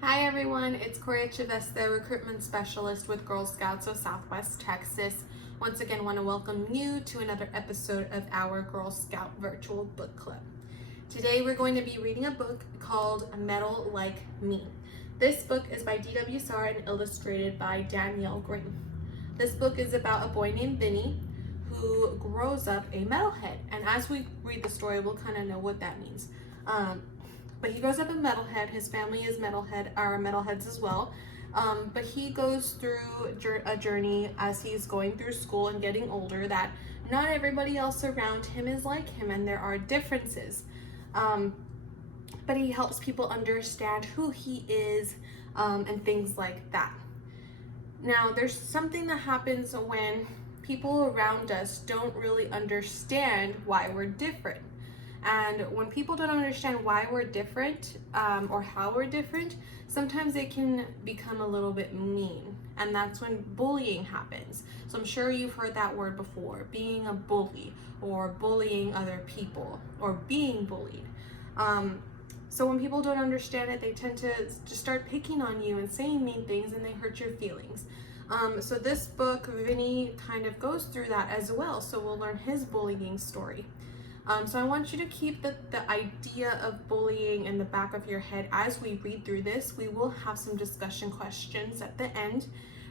Hi everyone, it's Coria Chavesta, recruitment specialist with Girl Scouts of Southwest Texas. Once again, want to welcome you to another episode of our Girl Scout virtual book club. Today we're going to be reading a book called Metal Like Me. This book is by D.W. Saur and illustrated by Danielle Green. This book is about a boy named Vinny who grows up a metalhead, and as we read the story, we'll kind of know what that means. But he grows up a metalhead. His family is metalheads as well. But he goes through a journey as he's going through school and getting older that not everybody else around him is like him, and there are differences. But he helps people understand who he is and things like that. Now, there's something that happens when people around us don't really understand why we're different. And when people don't understand why we're different or how we're different, sometimes they can become a little bit mean. And that's when bullying happens. So I'm sure you've heard that word before, being a bully or bullying other people or being bullied. So when people don't understand it, they tend to just start picking on you and saying mean things, and they hurt your feelings. So this book, Vinny kind of goes through that as well. So we'll learn his bullying story. So I want you to keep the idea of bullying in the back of your head as we read through this. We will have some discussion questions at the end,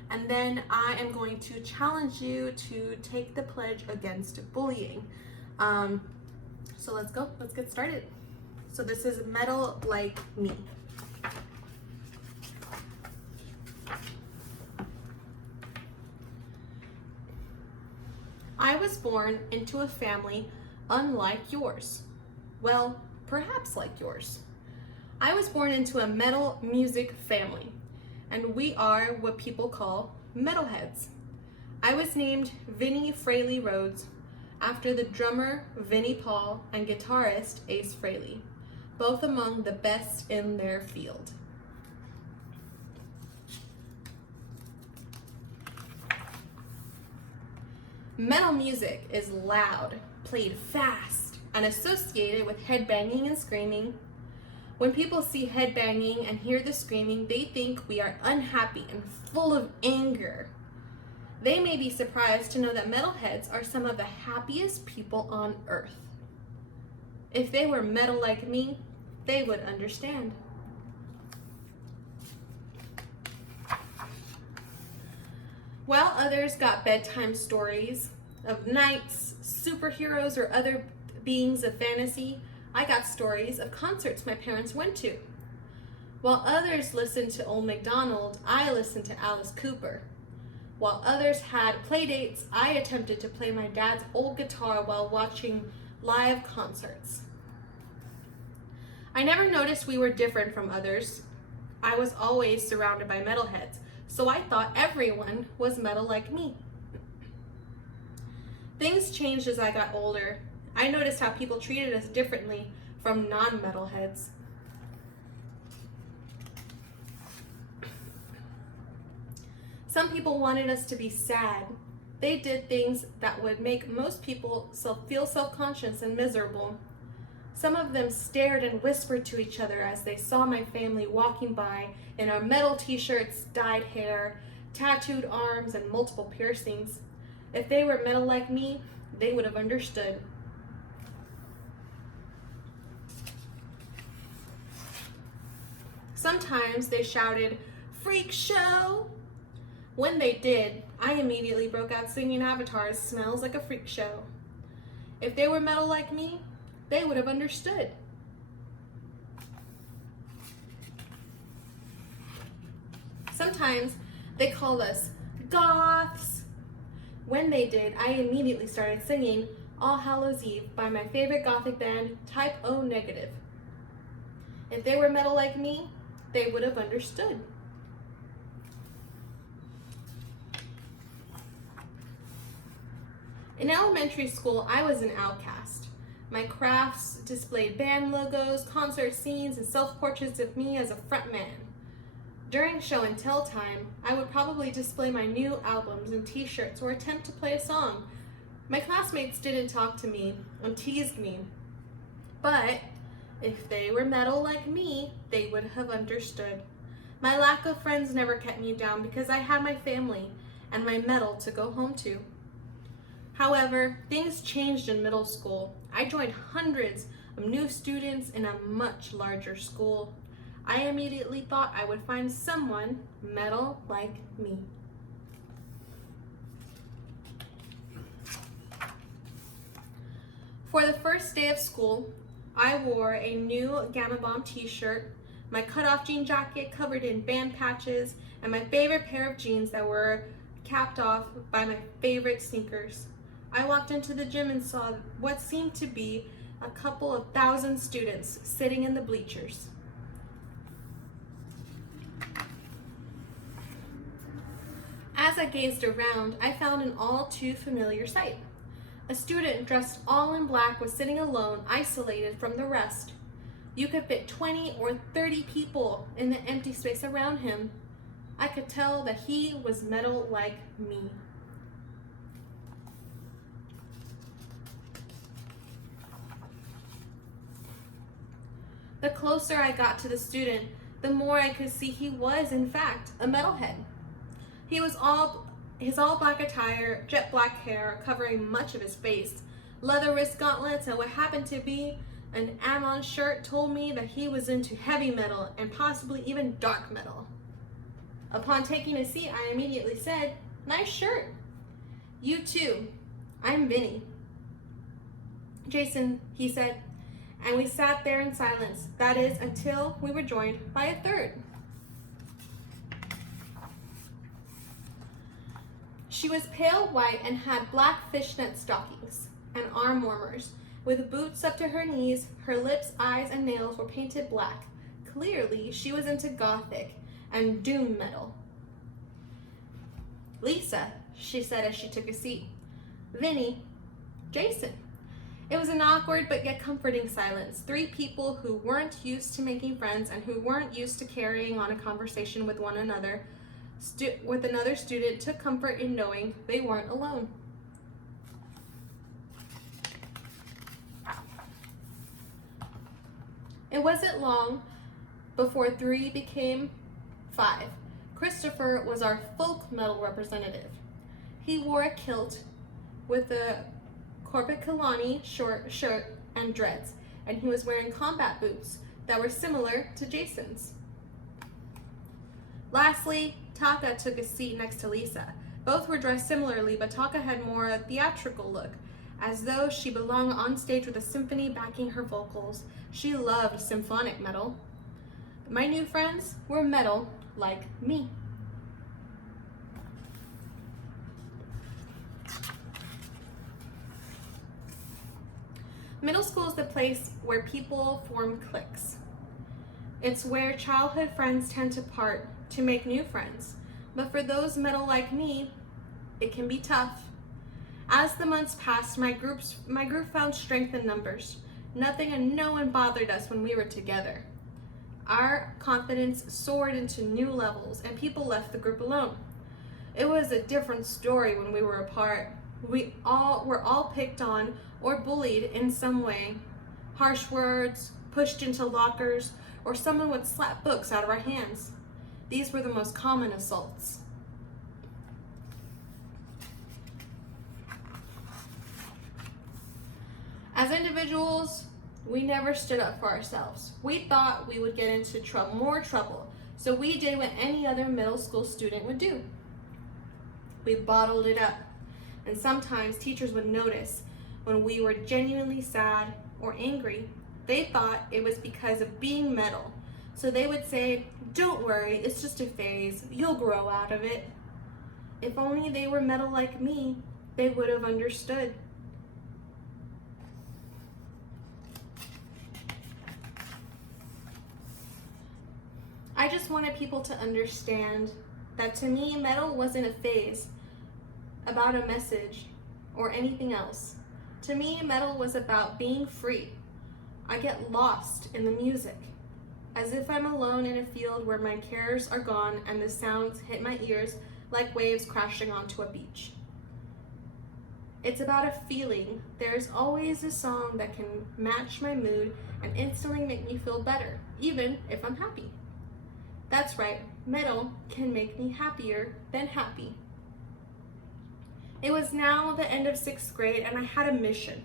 and then I am going to challenge you to take the pledge against bullying. So let's get started. So this is Metal Like Me. I was born into a family unlike yours. Well, perhaps like yours. I was born into a metal music family, and we are what people call metalheads. I was named Vinny Fraley Rhodes after the drummer Vinny Paul and guitarist Ace Frehley, both among the best in their field. Metal music is loud, played fast, and associated with headbanging and screaming. When people see headbanging and hear the screaming, they think we are unhappy and full of anger. They may be surprised to know that metalheads are some of the happiest people on earth. If they were metal like me, they would understand. While others got bedtime stories of knights, superheroes, or other beings of fantasy, I got stories of concerts my parents went to. While others listened to Old MacDonald, I listened to Alice Cooper. While others had play dates, I attempted to play my dad's old guitar while watching live concerts. I never noticed we were different from others. I was always surrounded by metalheads, so I thought everyone was metal like me. Things changed as I got older. I noticed how people treated us differently from non-metalheads. Some people wanted us to be sad. They did things that would make most people feel self-conscious and miserable. Some of them stared and whispered to each other as they saw my family walking by in our metal t-shirts, dyed hair, tattooed arms, and multiple piercings. If they were metal like me, they would have understood. Sometimes they shouted, "Freak show!" When they did, I immediately broke out singing Avatar's "Smells Like a Freak Show." If they were metal like me, they would have understood. Sometimes they called us goths. When they did, I immediately started singing All Hallows Eve by my favorite gothic band, Type O Negative. If they were metal like me, they would have understood. In elementary school, I was an outcast. My crafts displayed band logos, concert scenes, and self-portraits of me as a frontman. During show and tell time, I would probably display my new albums and t-shirts or attempt to play a song. My classmates didn't talk to me and teased me, but if they were metal like me, they would have understood. My lack of friends never kept me down because I had my family and my medal to go home to. However, things changed in middle school. I joined hundreds of new students in a much larger school. I immediately thought I would find someone medal like me. For the first day of school, I wore a new Gamma Bomb t-shirt, my cutoff jean jacket covered in band patches, and my favorite pair of jeans that were capped off by my favorite sneakers. I walked into the gym and saw what seemed to be a couple of thousand students sitting in the bleachers. As I gazed around, I found an all too familiar sight. A student dressed all in black was sitting alone, isolated from the rest. You could fit 20 or 30 people in the empty space around him. I could tell that he was medal like me. The closer I got to the student, the more I could see he was, in fact, a metalhead. His all black attire, jet black hair covering much of his face, leather wrist gauntlets, and what happened to be an Amon shirt told me that he was into heavy metal and possibly even dark metal. Upon taking a seat, I immediately said, "Nice shirt." "You too. I'm Vinny." "Jason," he said, and we sat there in silence, that is, until we were joined by a third. She was pale white and had black fishnet stockings and arm warmers, with boots up to her knees. Her lips, eyes, and nails were painted black. Clearly, she was into gothic and doom metal. "Lisa," she said as she took a seat. "Vinny." "Jason." It was an awkward but yet comforting silence. Three people who weren't used to making friends and who weren't used to carrying on a conversation with one another, with another student, took comfort in knowing they weren't alone. It wasn't long before 3 became 5. Christopher was our folk metal representative. He wore a kilt with a Corbett Kalani shirt and dreads, and he was wearing combat boots that were similar to Jason's. Lastly, Taka took a seat next to Lisa. Both were dressed similarly, but Taka had more a theatrical look, as though she belonged on stage with a symphony backing her vocals. She loved symphonic metal. My new friends were metal like me. Middle school is the place where people form cliques. It's where childhood friends tend to part to make new friends. But for those metal like me, it can be tough. As the months passed, my group found strength in numbers. Nothing and no one bothered us when we were together. Our confidence soared into new levels, and people left the group alone. It was a different story when we were apart. We were all picked on or bullied in some way. Harsh words, pushed into lockers, or someone would slap books out of our hands. These were the most common assaults. As individuals, we never stood up for ourselves. We thought we would get into more trouble, so we did what any other middle school student would do. We bottled it up, and sometimes teachers would notice when we were genuinely sad or angry. They thought it was because of being metal, so they would say, "Don't worry, it's just a phase, you'll grow out of it." If only they were metal like me, they would have understood. I just wanted people to understand that to me, metal wasn't a phase about a message or anything else. To me, metal was about being free. I get lost in the music, as if I'm alone in a field where my cares are gone and the sounds hit my ears like waves crashing onto a beach. It's about a feeling. There's always a song that can match my mood and instantly make me feel better, even if I'm happy. That's right, metal can make me happier than happy. It was now the end of 6th grade and I had a mission.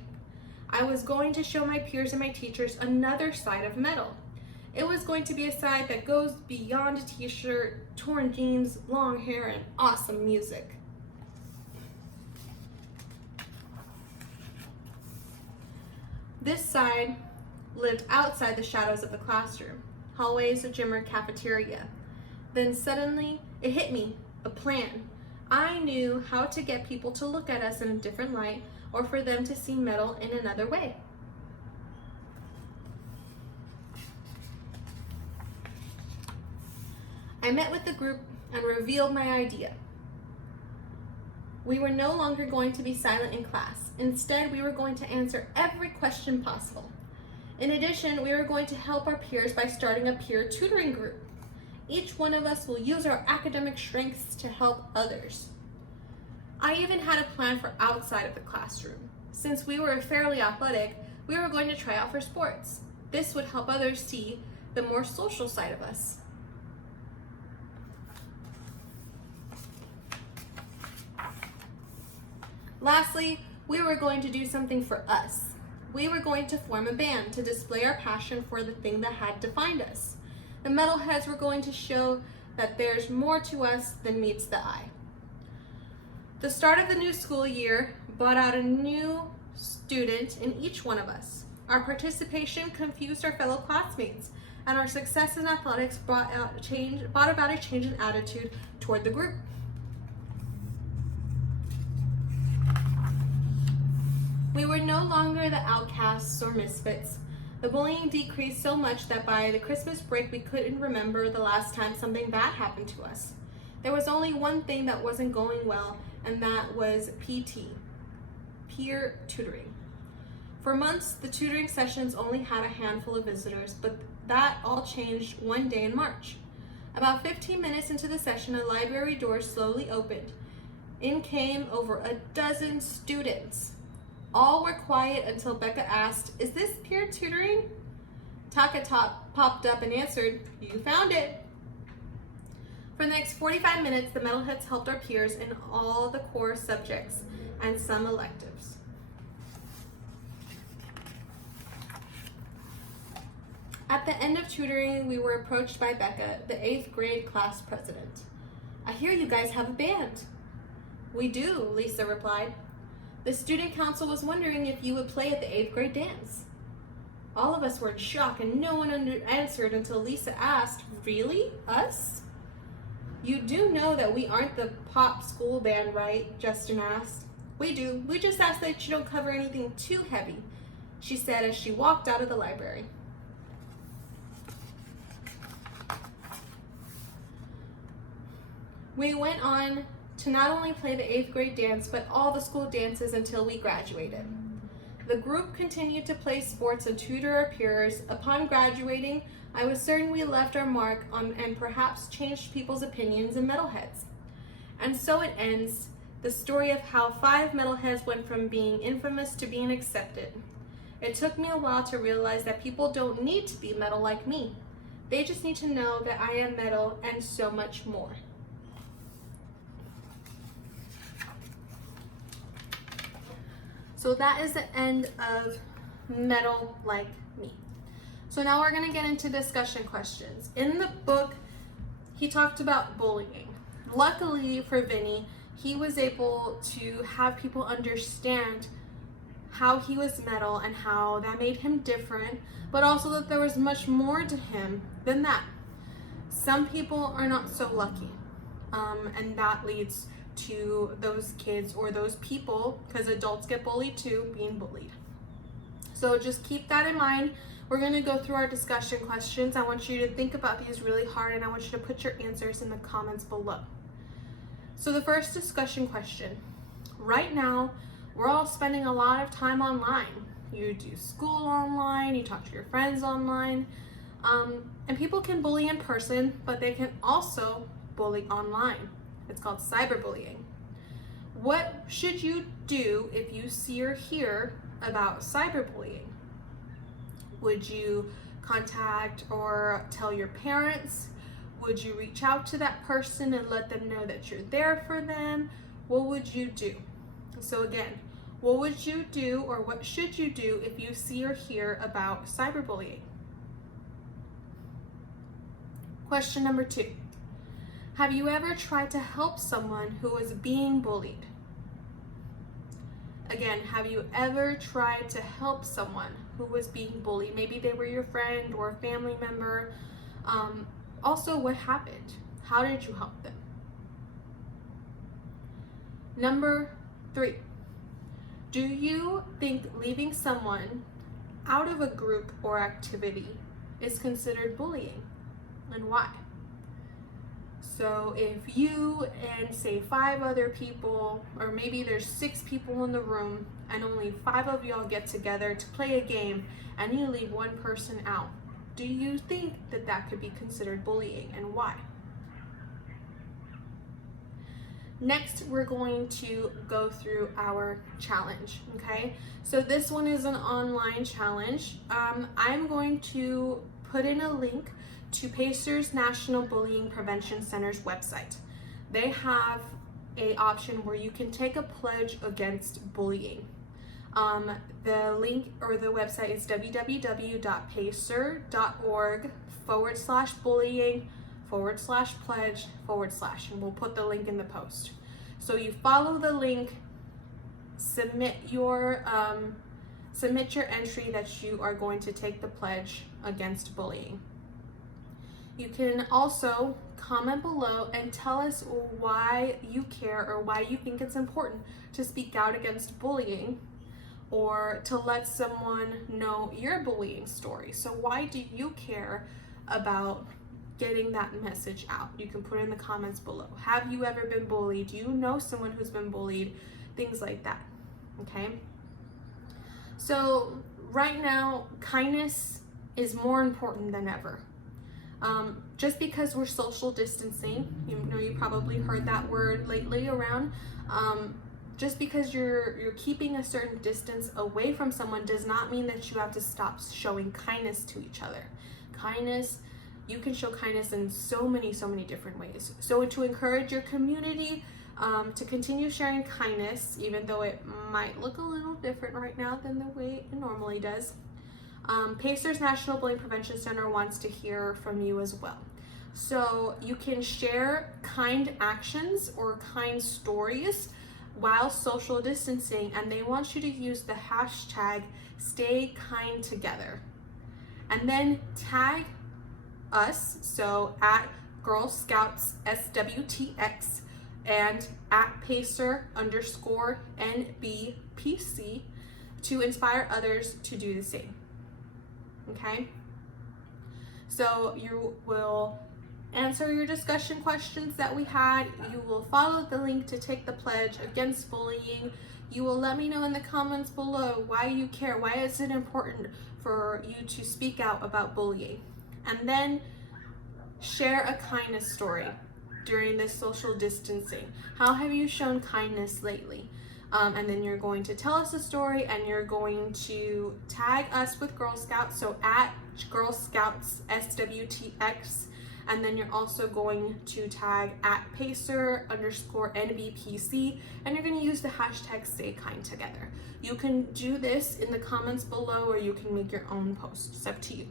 I was going to show my peers and my teachers another side of metal. It was going to be a side that goes beyond a t-shirt, torn jeans, long hair, and awesome music. This side lived outside the shadows of the classroom, hallways, gym, or cafeteria. Then suddenly, it hit me, a plan. I knew how to get people to look at us in a different light or for them to see metal in another way. I met with the group and revealed my idea. We were no longer going to be silent in class. Instead, we were going to answer every question possible. In addition, we were going to help our peers by starting a peer tutoring group. Each one of us will use our academic strengths to help others. I even had a plan for outside of the classroom. Since we were fairly athletic, we were going to try out for sports. This would help others see the more social side of us. Lastly, we were going to do something for us. We were going to form a band to display our passion for the thing that had defined us. The metalheads were going to show that there's more to us than meets the eye. The start of the new school year brought out a new student in each one of us. Our participation confused our fellow classmates, and our success in athletics brought about a change in attitude toward the group. We were no longer the outcasts or misfits. The bullying decreased so much that by the Christmas break we couldn't remember the last time something bad happened to us. There was only one thing that wasn't going well, and that was PT, peer tutoring. For months, the tutoring sessions only had a handful of visitors, but that all changed one day in March. About 15 minutes into the session, a library door slowly opened. In came over a dozen students. All were quiet until Becca asked, "Is this peer tutoring?" Taka popped up and answered, "You found it." For the next 45 minutes, the metalheads helped our peers in all the core subjects and some electives. At the end of tutoring, we were approached by Becca, the 8th grade class president. "I hear you guys have a band." "We do," Lisa replied. "The student council was wondering if you would play at the 8th grade dance." All of us were in shock and no one answered until Lisa asked, "Really? Us?" "You do know that we aren't the pop school band, right?" Justin asked. "We do. We just ask that you don't cover anything too heavy," she said as she walked out of the library. We went on to not only play the 8th grade dance, but all the school dances until we graduated. The group continued to play sports and tutor our peers. Upon graduating, I was certain we left our mark on and perhaps changed people's opinions and metalheads. And so it ends, the story of how 5 metalheads went from being infamous to being accepted. It took me a while to realize that people don't need to be metal like me. They just need to know that I am metal and so much more. So that is the end of Metal Like Me. So now we're going to get into discussion questions. In the book, he talked about bullying. Luckily for Vinny, he was able to have people understand how he was metal and how that made him different, but also that there was much more to him than that. Some people are not so lucky, and that leads to those kids or those people, because adults get bullied too, being bullied. So just keep that in mind. We're going to go through our discussion questions. I want you to think about these really hard, and I want you to put your answers in the comments below. So the first discussion question. Right now, we're all spending a lot of time online. You do school online, you talk to your friends online, and people can bully in person, but they can also bully online. It's called cyberbullying. What should you do if you see or hear about cyberbullying? Would you contact or tell your parents? Would you reach out to that person and let them know that you're there for them? What would you do? So again, what would you do, or what should you do if you see or hear about cyberbullying? Question number 2. Have you ever tried to help someone who is being bullied? Again, have you ever tried to help someone who was being bullied? Maybe they were your friend or a family member. Also, what happened? How did you help them? Number 3. Do you think leaving someone out of a group or activity is considered bullying, and why? So if you and say 5 other people, or maybe there's 6 people in the room and only 5 of y'all get together to play a game and you leave one person out, do you think that that could be considered bullying, and why? Next, we're going to go through our challenge, okay? So this one is an online challenge. I'm going to put in a link to Pacers National Bullying Prevention Center's website. They have an option where you can take a pledge against bullying. The link or the website is www.pacer.org/bullying/pledge/ and we'll put the link in the post. So you follow the link, submit your entry that you are going to take the pledge against bullying. You can also comment below and tell us why you care or why you think it's important to speak out against bullying, or to let someone know your bullying story. So why do you care about getting that message out? You can put in the comments below. Have you ever been bullied? Do you know someone who's been bullied? Things like that, okay? So right now, kindness is more important than ever. Just because we're social distancing, you probably heard that word lately around, just because you're keeping a certain distance away from someone does not mean that you have to stop showing kindness to each other. Kindness, you can show kindness in so many different ways. So to encourage your community to continue sharing kindness, even though it might look a little different right now than the way it normally does, Pacers National Bullying Prevention Center wants to hear from you as well. So you can share kind actions or kind stories while social distancing, and they want you to use the hashtag #StayKindTogether. And then tag us, so at Girl Scouts SWTX and at Pacer_NBPC to inspire others to do the same. Okay? So you will answer your discussion questions that we had. You will follow the link to take the pledge against bullying. You will let me know in the comments below why you care. Why is it important for you to speak out about bullying? And then share a kindness story during this social distancing. How have you shown kindness lately? And then you're going to tell us a story, and you're going to tag us with Girl Scouts, so at Girl Scouts SWTX, and then you're also going to tag at Pacer_NBPC, and you're going to use the hashtag #StayKindTogether. You can do this in the comments below, or you can make your own post. It's up to you.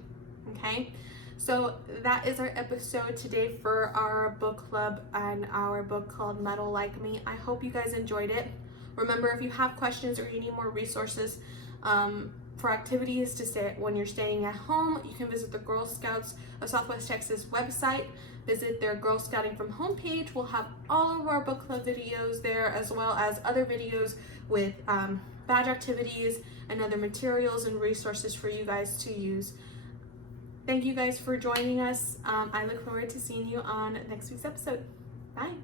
Okay? So that is our episode today for our book club and our book called Metal Like Me. I hope you guys enjoyed it. Remember, if you have questions or you need more resources for activities to stay when you're staying at home, you can visit the Girl Scouts of Southwest Texas website. Visit their Girl Scouting from Home page. We'll have all of our book club videos there, as well as other videos with badge activities and other materials and resources for you guys to use. Thank you guys for joining us. I look forward to seeing you on next week's episode. Bye.